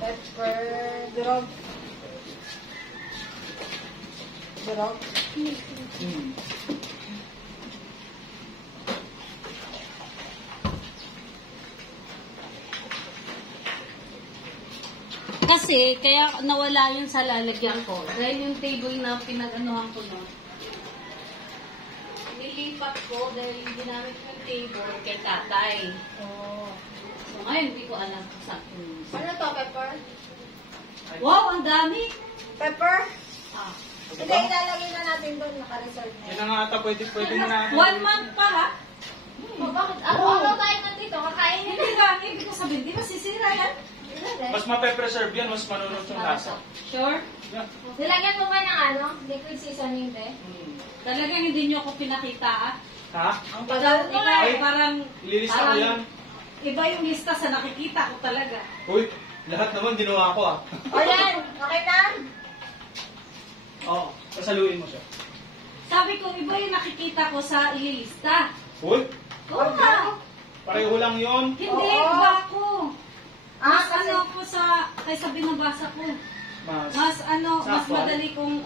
Pepper. Durog. Durog. Kasi, kaya nawala yun sa lalagyan ko. Dahil yung table na pinag-anuhan ko nun, nilipat ko dahil ginamit ko yung table kay tatay. Oh. So, ngayon, hindi ko alam kung saan. Ano to, pepper? Wow, ang dami! Pepper? Ah. Hindi, ilalagay na natin doon. Naka-resort na. Yan na nga ata, pwede mo na. 1 month pa ha? Oh, bakit? Ano tayo nandito? Kakain Hindi ka, ibig ko sabihin, di ba sisira yan? Mas mape-preserve yan, mas manunod yung lasa. Sure? Yeah. Nilagyan mo ba ng ano? Liquid seasoning, te? Talagang hindi nyo ako pinakita ah. Ha? Ang bagal mo Ay, Parang, Ililista ko yan. iba yung lista sa nakikita ko talaga. Uy, lahat naman ginawa ko ah. O yan, okay na? Oo, sasaluin mo siya. Sabi ko, iba yung nakikita ko sa ililista. Uy, Oo nga. pareho lang yon. Hindi, Oo. iba ako. Mas kasi- ano ko sa, kaysa binabasa ko. Mas Sakto. madali kong,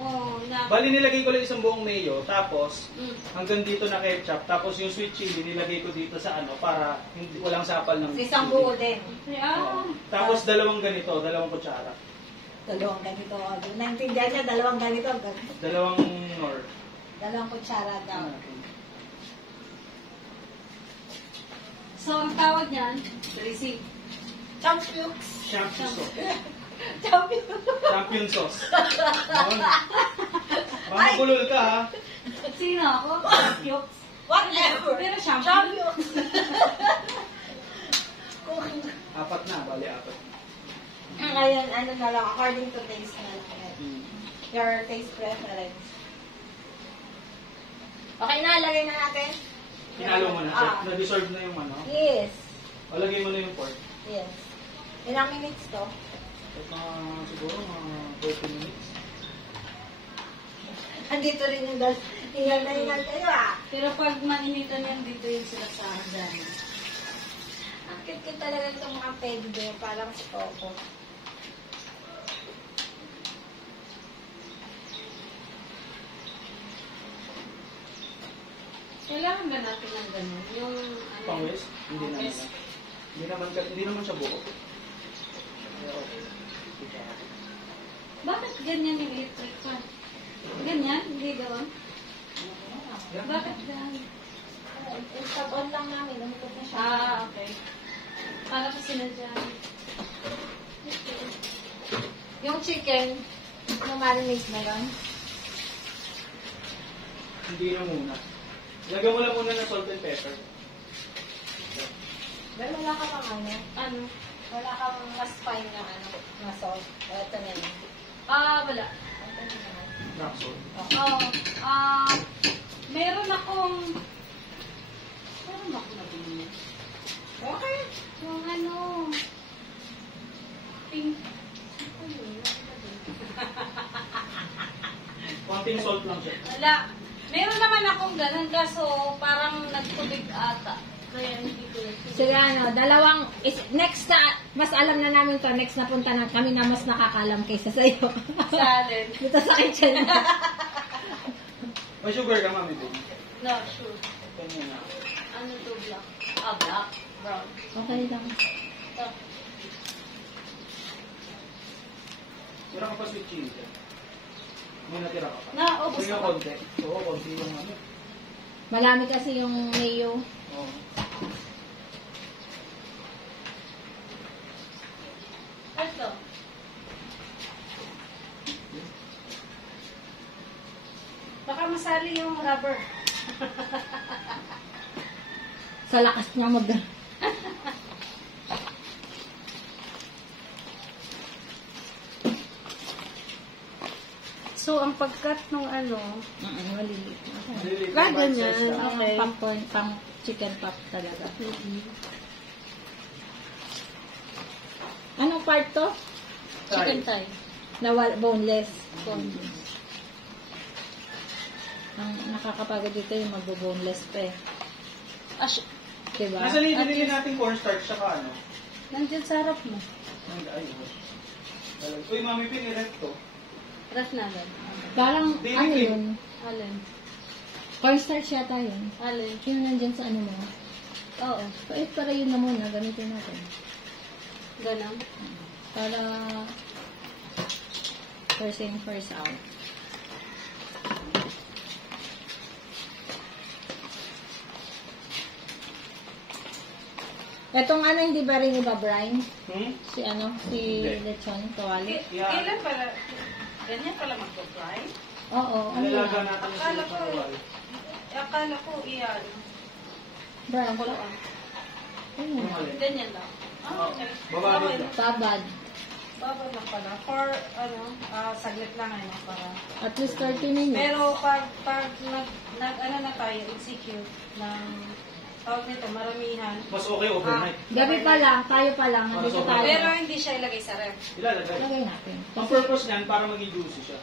na. Bali, nilagay ko lang isang buong mayo, tapos Mm. hanggang dito na ketchup, tapos yung sweet chili nilagay ko dito sa ano, para hindi, walang sapal ng Isang chili. buo din. Kaya, Tapos dalawang ganito, dalawang kutsara. Dalawang ganito. Naintindihan niya, dalawang ganito. Dalawang nor. Dalawang kutsara daw. so ang tawag niyan, Tracy. Champions. Champion sauce. Champions. Champion sauce. Yun. Mamagulol ka ha. Sino ako? Cute. Whatever. Pero shampoo. Champions. Apat na, bali apat. Ngayon, ano na lang, according to taste na lang. Your taste preference. Okay na, lagay na natin. Hinalo mo na. Ah. Na-deserve na yung ano. Yes. O lagay mo na yung pork. Yes. Ilang minutes to? Siguro mga 30 minutes. Andito rin yung hingal na hingal kayo ah. Pero pag mainitan yan, dito yung sila sa hagdan. Ang cute talaga itong mga peg bear, parang si Coco. Kailangan ba natin ng ganun? Yung, ano? Pang-west? Hindi naman. Yes. Hindi naman siya buo. Pero okay. Bakit ganyan yung electric fan? Ganyan? Hindi gawin? Bakit ganyan? Tab-on lang namin, umikot na siya. Ah, okay. Para ko sinadya. Yung chicken, na-marinate na yun. Hindi na muna. Lagyan mo lang muna ng salt and pepper. Pero wala ka pang ano? Ano? Wala kang mas fine na ano, na salt. Ito na yun. Ah, wala. Ito na naman. Rock salt. Oh, meron akong nabili. Okay. Yung ano, pink. Konting salt lang siya. Wala. Meron naman akong ganun kaso parang nagtubig ata. Kaya hindi ko. Sige ano, next na, mas alam na namin to, next na punta na kami na mas nakakalam kaysa sa'yo. Salad. Dito sa kitchen. May sugar ka, mami. No, sure. Ito muna. Ano to black? Ah, black. Brown. Okay lang. Ito. Tira ka pa sweet chili. May natira ka pa. Naubos Sige nga ako. konti. Oo, konti yung ano. Malami kasi yung mayo. Oo. Ito. Baka masali yung rubber. Sa lakas niya So, ang pagkat ng ano, maliliit. Maliliit Ah, na ganyan. size lang. Okay. Pang chicken pop talaga. Anong part to? chicken thigh. Boneless. Boneless. Ang nakakapagod dito yung magbo-boneless pa eh. Ash, Diba? Nasaan yung binili natin cornstarch saka ano? nandyan sa harap mo. Uy, Mami Pin, i-rep to. Ref na agad. Parang, Daily ano cream. yun? Alin? Cornstarch yata yun. Alin? Yun nandyan sa ano mo. Oo. Para yun na muna, gamitin natin. Ganun. Para first in, first out. Etong ano, hindi ba rin iba, Brian? Si ano, si Hindi. Lechon, Kawali? Yeah. Kailan pala? Ganyan pala mag-fry? Oo, ano Nilalaga yan? natin yung Akala sila ko, kawal. akala ko iyan. Brian, Ako lang. ano? Yung alin. Ganyan lang. Ah, okay. Baba Okay. dito. Tabad. Babad lang pala. For, ano, saglit lang, ano, para. At least 30 minutes. Pero pag ano na tayo, execute ng, tawag nito, maramihan. Mas okay overnight. Gabi pa lang, tayo pa lang, nandito Para tayo. Pero hindi siya ilagay sa ref. Ilalagay. Lagay natin. Ang purpose niyan, para maging juicy siya.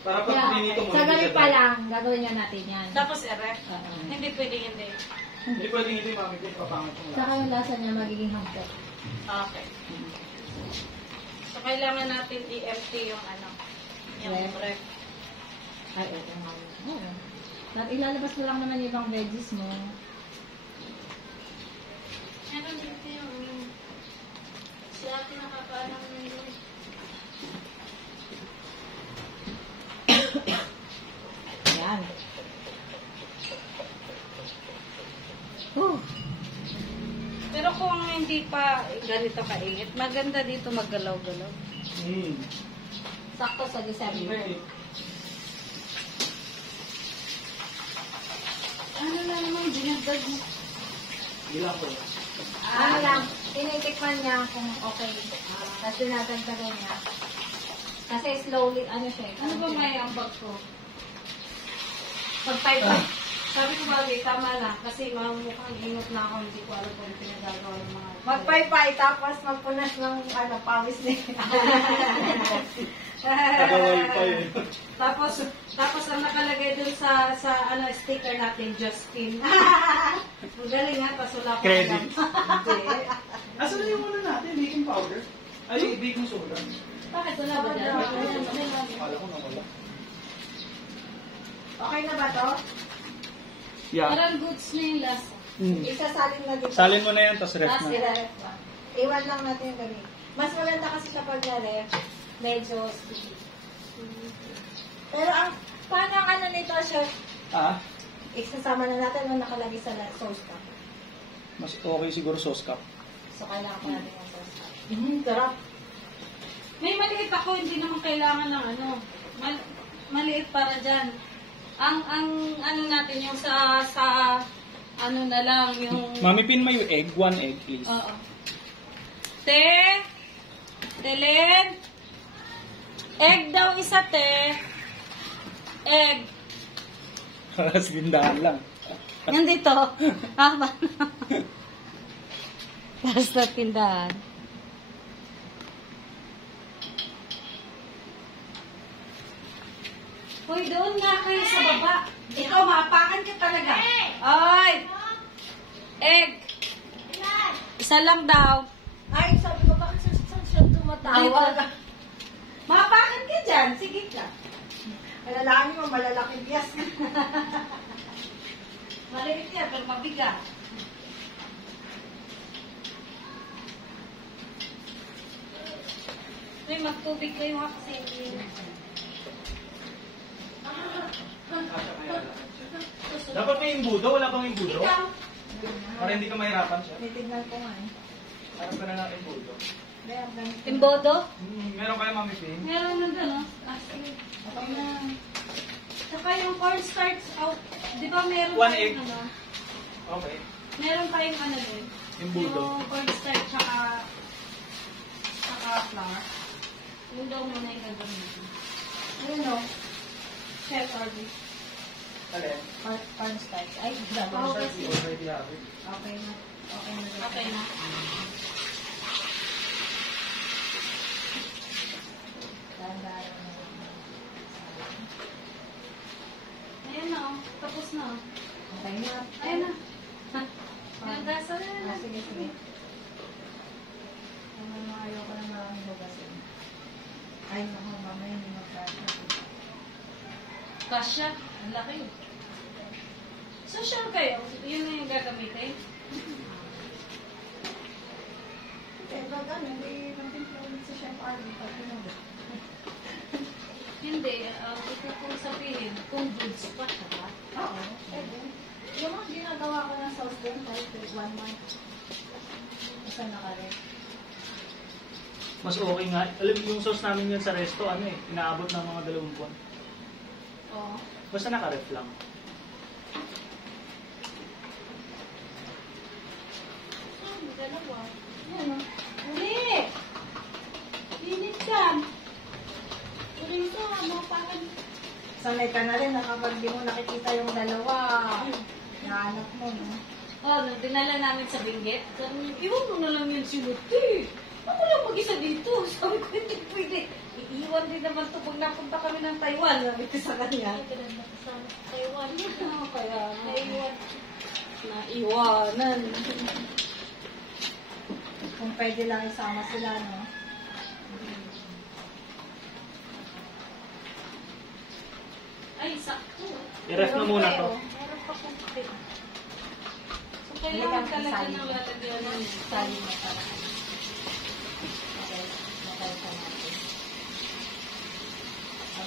Para pag Kaya, pinito mo, sa hindi gabi siya pa dry. lang, gagawin niya natin yan. Tapos i-ref. Oo. Hindi pwede hindi. Hindi pwedeng hindi, Mami Pin, papangit yung Saka lasa. yung lasa niya magiging hangkot. Okay. So, kailangan natin i-empty yung ano, yung Ref. ref. Ay, oo nga. Oo. At ilalabas mo lang naman yung ibang veggies mo. Meron dito yung si ate nakakaalam nyo. Yan. Oh, Pero kung hindi pa ganito kainit, maganda dito maggalaw-galaw. sakto sa December. Ano na naman, dinagdag mo. Ilang po. Ano lang, tinitikman niya kung okay. Tapos dinadagdagan niya. Kasi slowly, ano siya. Ano ba may ambag ko? Pag-type Sabi ko bagay, tama na. Kasi mukhang ingot na ako, hindi ko alam kung pinagagawa ng mga... Magpaypay, tapos magpunas ng ano, pawis niya. Tagawal pa yun. tapos ang nakalagay dun sa ano sticker natin, Justin. Magaling nga, pasula ko. Credit. Hindi. Asan na yung ano natin, baking powder? Ay, baking soda. Bakit wala ba dyan? Akala ko nawala. Okay na ba to? Yeah. Parang goods na yung lasa. Isasalin na dito. Salin mo na yan, tapos ref Tapos na. i-ref pa. Iwan lang natin yung ganito. Mas maganda kasi kapag na-ref, medyo sticky. Pero paano ang ano nito, chef? Ah, Isasama na natin ang nakalagay sa sauce cup. mas okay siguro sauce cup. So, kailangan pa natin yung sauce cup. Sarap. May maliit ako, hindi naman kailangan ng ano. Maliit para dyan. Ang ano natin yung sa ano na lang yung Mami Pin, may egg. 1 egg, please. Oo. Telen. Egg daw isa, te. Egg. Para sa tindahan lang. Nandito. Para sa tindahan. Hoy, doon nga kayo sa baba. Ikaw, maapakan ka talaga. Ay! Egg. Isa lang daw. Ay, sabi ko, bakit saan siya tumatawa? Maapakan ka dyan. Sige ka. Alalahanin mo, malalaking bias. Maliit yan, pero mabigat. May magtubig kayo ha kasi hindi. Dapat may imbudo. Wala pang imbudo. Ikaw, Para hindi ka mahirapan siya. Titignan ko nga eh. Harap ka na ng imbudo. Meron. Timbodo? Meron kayo, Mami Pin? Meron na doon, no? Sige. Okay na. Saka yung cornstarch, di ba meron 1 egg. tayong ano? Okay. Meron tayong ano din? Imbudo. Yung cornstarch tsaka flour. Yung daw muna yung gagamitin. Yun o. Chef Arby. Alin? Cornstarch. Ay, grabe. Oo, Sorry, kasi- already have it. Okay na. Okay na. Okay na. Dahan-dahan na. Ayan na, oh. Tapos na. Oh. Okay na. Ayan na. Nagdasa na. Ah, sige, sige. Ano na, ayaw ko lang Kasya. Ang laki. So, sure kayo? Yun na yung gagamitin? Eh, baga, hindi natin plawin sa Chef Arlie. Hindi. Ito kung sabihin, kung goods pa siya. Oo, pwede. Yung mga ginagawa ko ng sauce din, kahit 1 month. Isa na ka rin. Mas okay nga. Alam mo, yung sauce namin yun sa resto, inaabot ng mga 2 buwan. Oo. Basta naka-ref lang. Dalawa. Yan o. Uli! Init yan. Uli ito, parang... Sanay ka na rin na kapag di mo nakikita yung dalawa, nahanap mo, no? Oh, nung dinala namin sa Benguet, sabi niya, iwan mo na lang yan si Luti. Ako lang mag-isa dito. Sabi ko, hindi pwede. Iiwan din naman ito pag napunta kami ng Taiwan. Sabi ko sa kanya. Sa Taiwan. Kaya, naiwanan. Kung pwede lang isama sila, no? Ay, sakto. I-ref na muna to. Meron pa kung kapit. So, kailangan talaga ng lalagyan ng Sali mo para. Okay, matay ka natin.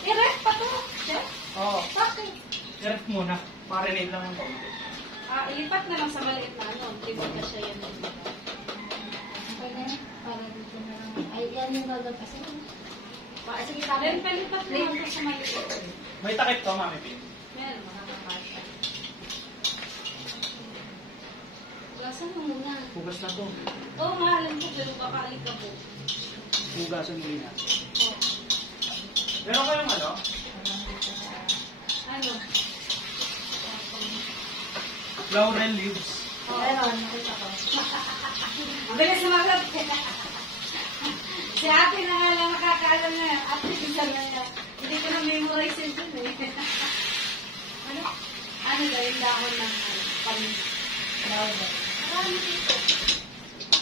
I-ref pa to. Chef? Oo. Bakit? I-ref muna. Marinate lang ng konti. Ilipat na lang sa maliit na ano. Lipat na siya yan. Okay na yan. Para dito na lang. Ay, yan yung gagawin. Sige, Then, tapos. palipat na lang to sa maliit. May takip to, Mami Pin. Meron, makakakasya. Hugasan mo muna. Hugas na to. Oo, mahalan ko, pero baka alikabo. Hugasan muli na. Oo. Meron kayong ano? Ano? Laurel leaves. Meron, nakita ko. Ang bilis sumagot. Si ate na nga lang nakakaalam na. Ate, isa na yan. Hindi ko na-memorize yun dun eh. Ano? Ano ba yung dahon ng panin? Marami dito.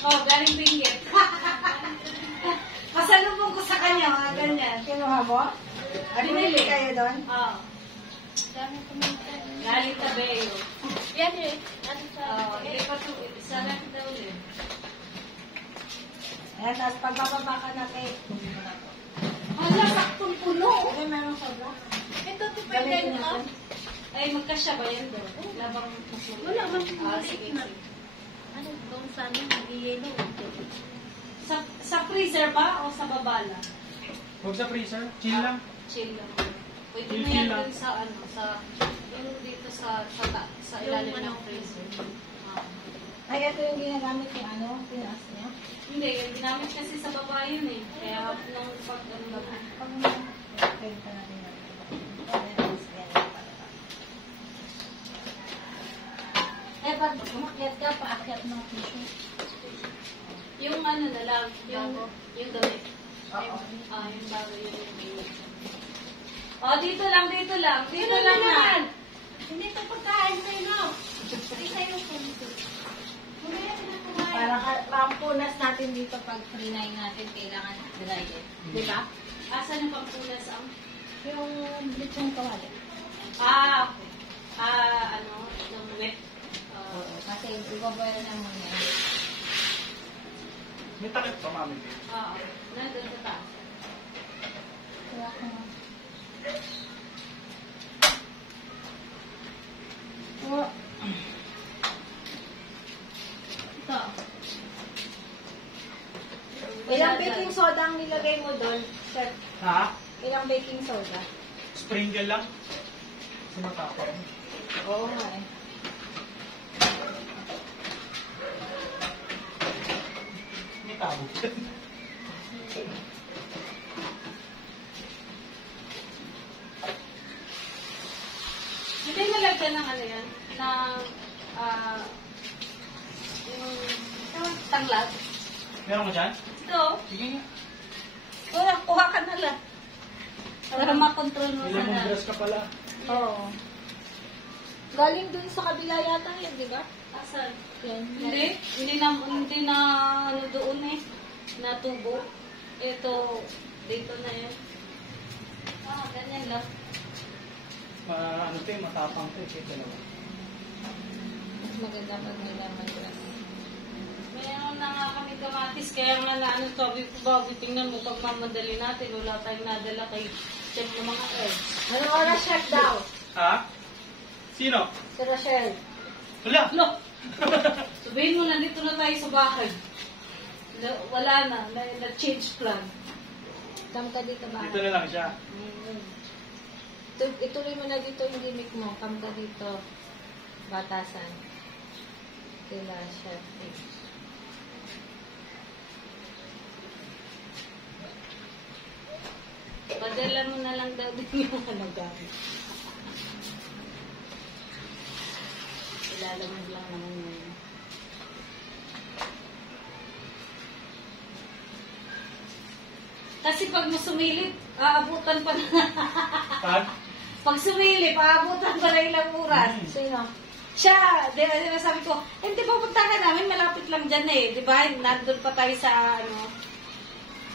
Oh, galing Benguet. Pasalubong ko sa kanya, mga ganyan. Kinuha mo? Binili. Kayo doon? Oo. Galing Tabeo. Yan eh. Hindi pa ito. Isa lang daw eh. Ayan, tapos pagbababa ka na kay. Hala, saktong puno. Okay, meron sobra. Ito, Gamitin natin. Ay, magkasya ba yan doon? Labang masulit. Wala, Sige, sige. Ano, kung saan yung mag-yelo? Sa freezer ba o sa baba lang? Huwag sa freezer. Chill lang. Chill lang. Pwede Chill na yan lang. dun sa ano, yung dito sa ilalim ng freezer. Ay, ito yung ginagamit yung ano, pinas niya. Hindi, yung ginamit kasi sa baba yun eh. Kaya nung pag ano ba? Pwede ka natin eh, pag umakyat ka, paakyat ng tissue. Yung ano na lang, yung damit. Oo. Yung bago yung damit. Oh, dito lang. Dito lang na. Hindi ito pagkain sa ino. Hindi sa'yo po dito. Para pampunas natin dito pag trinay natin, kailangan dry it. Di ba? Asan yung pampunas ang? Yung lechong kawali. Okay. Ano, yung wet. Oo. Kasi ibaboil na muna. May takip to, Mami Pin. Nandun sa taas. Kaya ko na. Oh. Ito. Ilang baking soda ang nilagay mo doon, Chef? Ha? Ilang baking soda? Sprinkle lang. Sumatapang. Oo nga eh. May tabo. Hindi nalagyan ng ano yan? Ng, yung tanglad. Meron mo dyan? Ito. Sige nga. Wala, kuha ka na lang. Para makontrol mo May sana. lemongrass ka pala. Oo. Galing dun sa kabila yata yun, di ba? Asan? Yan. Hindi na ano doon eh. Na tubo. Ito, dito na yun. Ganyan lang. Ano to eh, matapang to eh. Dalawa. Mas maganda pag may lemongrass. Mayroon na nga kami kamatis, kaya nga na ano, sabi ko, Bobby, tingnan mo, pag mamadali natin, wala tayong nadala kay chef ng mga herbs. Ano oras chef daw? Ha? Sino? Si Rochelle. Wala! Lo! Sabihin mo, nandito na tayo sa bahay. Wala na change plan. Kam ka dito ba? Dito na lang siya. Ituloy mo na dito yung gimmick mo. Kam ka dito. Batasan. Kila chef. Padala mo na lang daw din yung ano gamit. Ilalamag lang naman yun. Kasi pag mo sumilip, aabutan pa na. Pag? Pag sumilip, aabutan pa na ilang oras. Sino? Siya, di ba sabi ko, hindi pupunta ka namin, malapit lang dyan eh. Di ba, nandun pa tayo sa ano,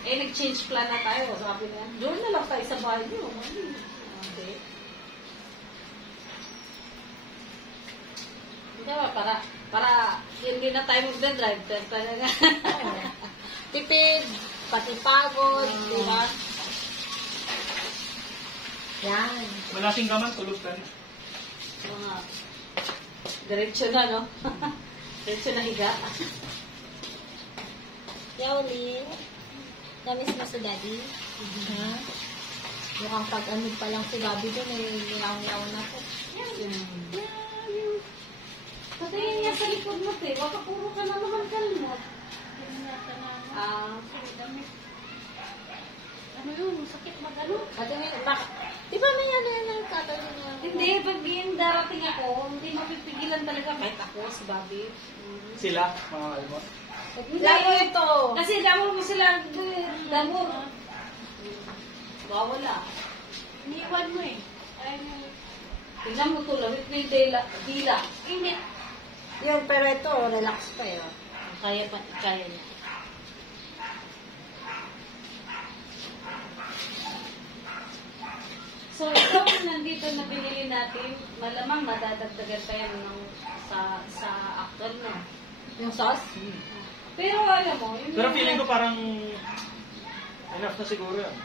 nag-change plan na tayo. Sabi na, doon na lang tayo sa bahay niyo. Okay. Hindi ba, para hindi na tayo magdadrive. Talaga. Tipid. Pati pagod. Di ba? Yan. Malasing gaman, tulog ka na. Mga, diretso na, no? Diretso na higa. Yaulin. Namiss mo si Daddy? Ha? Mukhang pag-amig pa lang si Bobby doon, nilaw-nilaw na ko. Patayin niya sa likod mo, te. Baka puro ka na naman kalmot. Ano yun? Sakit mag-ano? At yun, di ba may ano yun ang katayin niya? Hindi, pag yung darating ako, hindi mapipigilan talaga kahit ako, si Bobby. Sila, mga kalmo. Lalo ito. Kasi damor mo sila, damor. Wala. Iniwan mo eh. Tingnan mo to, lamit na yung dila. Init. Yun, pero ito, relax pa eh. Kaya niya. So, ito nandito na binili natin, malamang madadagdagan pa yan sa actual no. Yung sauce? Pero alam mo, yung Pero feeling ko parang enough na siguro yan.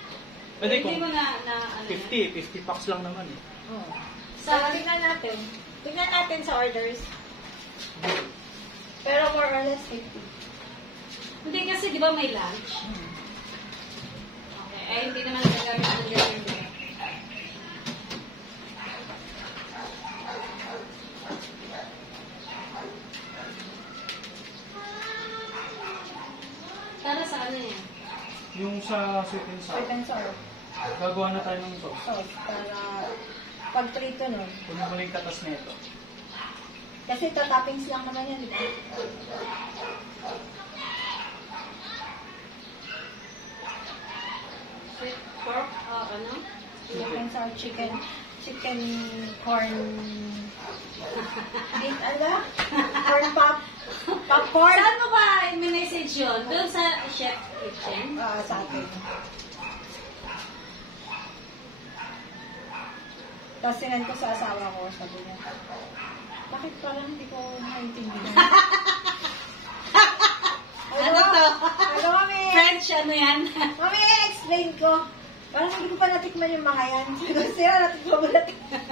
Pwede hindi kung mo ano, 50 packs lang naman eh. Oo. Sa tingnan natin. Tingnan natin sa orders. Pero more or less 50. Hindi kasi di ba may lunch? Okay, ay hindi naman gagamit ng ganyan din. Para sa ano yan? Yung sa sweet and sour, Sweet and sour. gagawa na tayo ng sauce. Sauce. Para pag trito nun. Kung mo lang tatas na ito. Kasi ito toppings lang naman yan, di ba? Sweet pork, ano? Sweet and sour chicken corn beef, ano? Corn popcorn. Saan mo ba i-message yun? Doon sa chef kitchen? Sa atin. Tapos sinan ko sa asawa ko, sabi niya, bakit parang hindi ko nakaintindihan? Ano to? Ano, mami? French, ano yan? Mami, explain ko. Parang hindi ko pa natikman yung mga yan. Siguro siya, natikman mo natikman.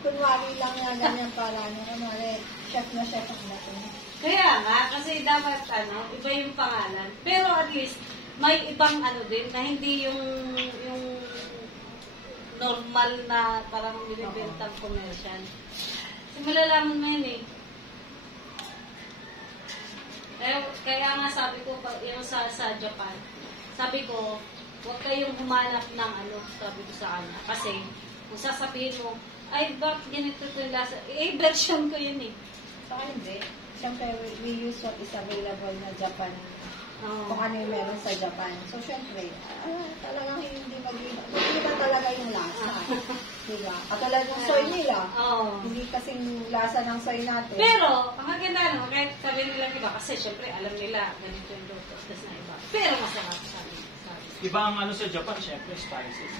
Kunwari lang nga ganyan para, kunwari, chef na chef ang natin. Kaya nga, kasi dapat, iba yung pangalan. Pero at least, may ibang ano din, na hindi yung normal na parang binibentang commercial. Kasi malalaman mo yun eh. Kaya nga sabi ko, yung sa Japan, sabi ko, huwag kayong humanap ng sabi ko sa kanya. Kasi, kung sasabihin mo, ay, bakit ganito ito yung lasa? Version ko yun eh. Saka hindi. Siyempre, we use what is available na Japan. Oo. Kung ano yung meron sa Japan. So, siyempre, talagang hindi mag-iba talaga yung lasa. Diba? Katulad ng soy nila. Oo. Hindi kasing lasa ng soy natin. Pero, ang maganda kahit sabi nila iba, kasi syempre alam nila ganito yung luto, tapos na iba. Pero masarap sabi. Iba ang ano sa Japan, syempre, spices.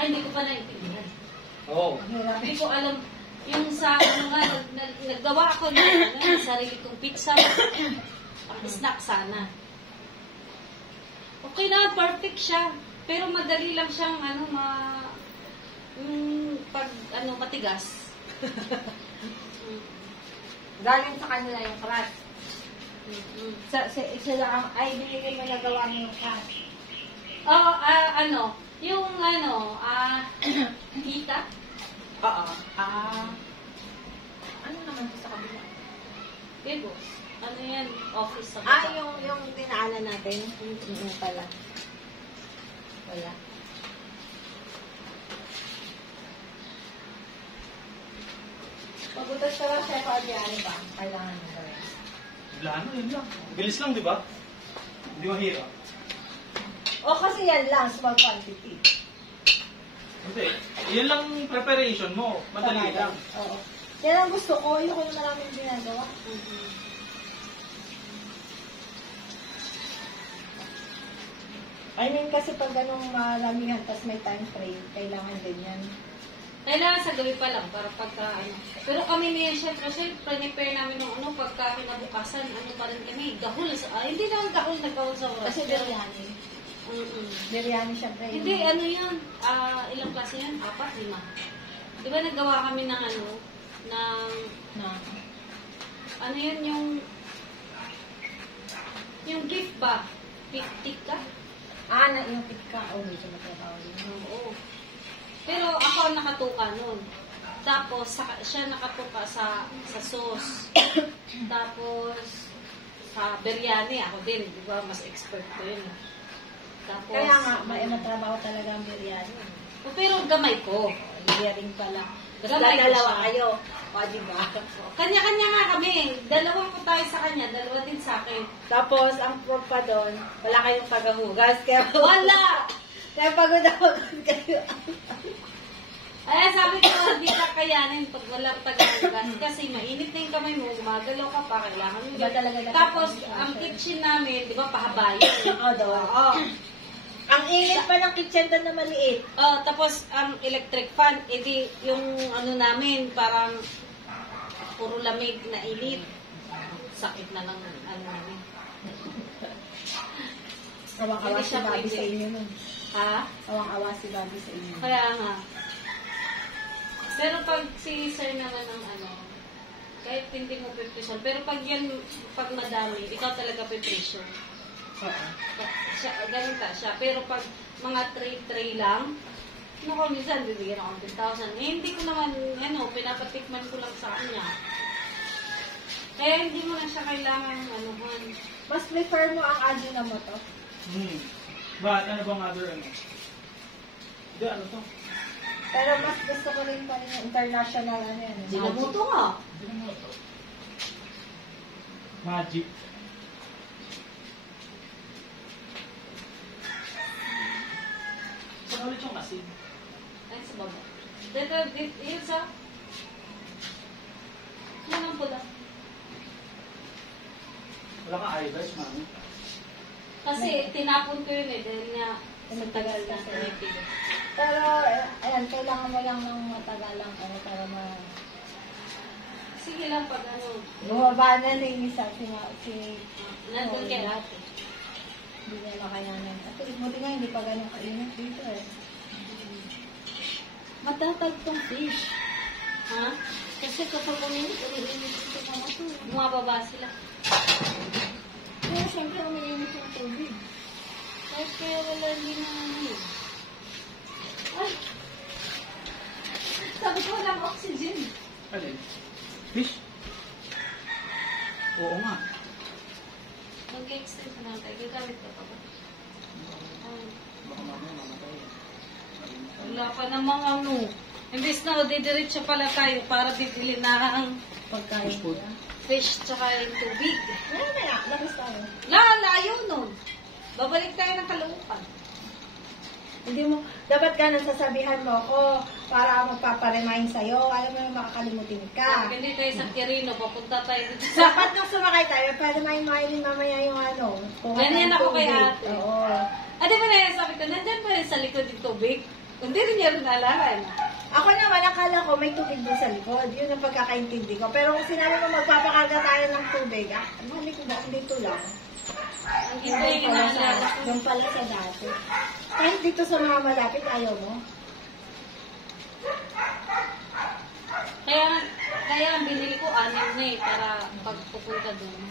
Ay, hindi ko pa naintindihan. Oo. Hirap. Hindi ko alam, yung sa, ano nga, naggawa ako ng sarili kong pizza. Snack sana. Okay na, perfect siya. Pero madali lang siyang, pag, matigas. Galing sa kanila yung crust. Sila ang, ay, binigay mo nagawa niyo yung crust. Oh, hita? Oo. Ano naman ito sa kabila? Bigos. Ano yan? Office sa Yung dinaanan natin. Pala. Wala. Pagutas ka lang siya, ano ba? Kailangan mo gawin. Wala na, yun lang. Bilis lang, di ba? Hindi mahirap. O kasi yan lang, small quantity. Hindi. Yun lang preparation mo. Madali lang. Oo. Yan ang gusto ko. Yung ko na maraming ginagawa. I mean, kasi pag ganong malamihan, tas may time frame, kailangan din yan. Kailangan sa gabi pa lang para pagka Pero kami niyan syempre prepare namin ng pagka kinabukasan, pa rin kami, gahol sa, hindi naman nagkahol sa oras. Kasi biryani. Biryani syempre. Hindi, yan, ilang klase yan? 4, 5. Di ba naggawa kami ng yan, yung gift ba? 50 ka? Yung pitka. Medyo matatawa din. Oo. Pero ako ang nakatuka nun. Tapos, siya nakatuka sa sauce. Tapos, sa biryani, ako din. Di ba? Mas expert ko yun. Tapos, Kaya nga, may matrabaho talaga ang biryani. pero gamay ko. Biryani pala. Gamay ko Dalawa siya. kayo. O, diba? Kanya-kanya nga kami. 2 ko tayo sa kanya, 2 din sa akin. Tapos, ang proof pa doon, wala kayong tagahugas. Kaya, Wala! kaya pagod ako kayo. Ay, sabi ko, hindi ka kayanin pag walang tagahugas. Kasi mainit na yung kamay mo, gumagalaw ka pa, kailangan mo. Iba talaga dapat Tapos, ang ang kitchen namin, di ba, pahabayan. Oo, daw. Oo. Ang init pa ng kitchen doon na maliit. Oh, tapos ang electric fan, edi yung namin, parang puro lamig na init. Sakit na lang namin. Awang-awa Hindi si siya Bobby pwede. sa inyo nun. Ha? Awang-awa si Bobby sa inyo. Kaya nga. Pero pag si sir naman ng kahit hindi mo preparation, pero pag madami, ikaw talaga preparation. Oo. Ganun ka siya. Pero pag mga tray lang, minsan bibigyan ako ng 10,000. Hindi ko naman, pinapatikman ko lang sa kanya. Kaya hindi mo na siya kailangan, Mas prefer mo ang Adina mo to? Ba, ano bang other Hindi, ano to? Pero mas gusto ko rin pa rin yung international Sinabuto nga. Magic. Saan ulit yung asin? Ay, sa baba. Dito, yun sa... Yan ang pula. Wala kang eyebrows, mami. Kasi tinapon ko yun dahil nga sa tagal na kasi. pinipili. Pero, ayan, kailangan mo lang ng matagal lang para Sige lang pag bumaba na yung isa nandun kay ate. Hindi niya makayanan. At least, buti nga hindi pa ganun kainit dito Matatag tong fish. Ha? Kasi kapag uminit ito pa ito. Bumababa sila. Kaya siyempre uminit yung tubig. Kahit kaya wala hindi na yun. Ay! Sabi ko walang oxygen. Alin? Fish? Oo nga. Mag-extend na tayo. Gagamit ka pa ba? Baka mamaya mamatay. Wala pa namang Imbis na didiretso pala tayo para bibili na ang Pagkain Food. niya. fish tsaka yung tubig. Meron na nga. Labas tayo. Layo nun. Babalik tayo ng Caloocan. Hindi mo, dapat ka nang sasabihan mo ako para magpaparemind sa'yo. Alam mo yung makakalimutin ka. Hindi tayo sa Quirino, papunta tayo dito sa... Dapat nung sumakay tayo, para may mamaya yung kung Ganyan ano, ako kay tubig. ate. Oo. Ate, mo na yan, sabi ko, nandyan pa rin sa likod yung tubig. Hindi rin niya rin naalala. Ako naman, akala ko may tubig doon sa likod. Yun ang pagkakaintindi ko. Pero kung sinabi mo magpapakarga tayo ng tubig, mali ko ba? Dito lang. Ito yung inaalala ko. Yung pala sa dati. Kahit dito sa mga malapit, ayaw mo. Kaya ang binili ko, 6 na eh, para pagpupunta doon.